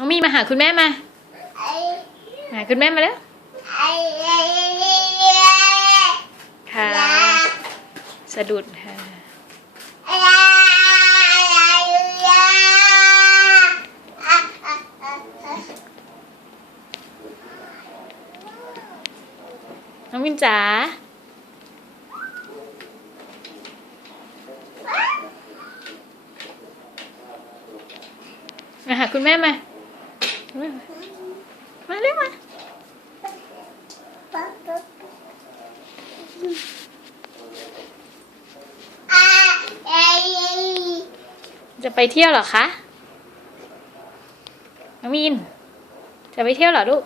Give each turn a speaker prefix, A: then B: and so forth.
A: น้องมีมาหาคุณแม่มา หาคุณแม่มาแล้ว ค่ะ สะดุดค่ะ น้องวินจ๋ามาหาคุณแม่มา มาเร็วมาจะไปเที่ยวเหรอคะน้องมินจะไปเที่ยวเหรอลูก